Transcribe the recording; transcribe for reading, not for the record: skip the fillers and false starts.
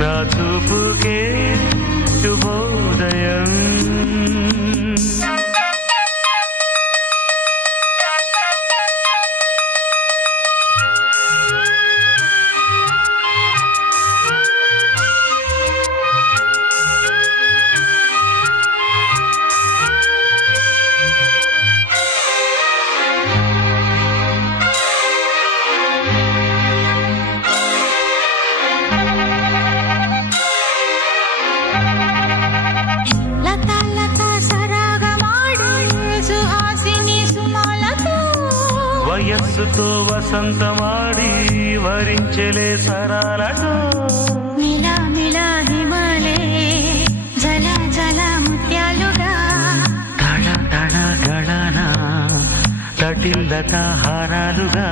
నా చూపుకే శుభోదయం. వయస్సుతో వసంతమాడి వరించెలే సరాలతో మిలా మిలా హిమాలే జల జల ముత్యాలుగా తళ తళ గళన తటిల్లత హారాలుగా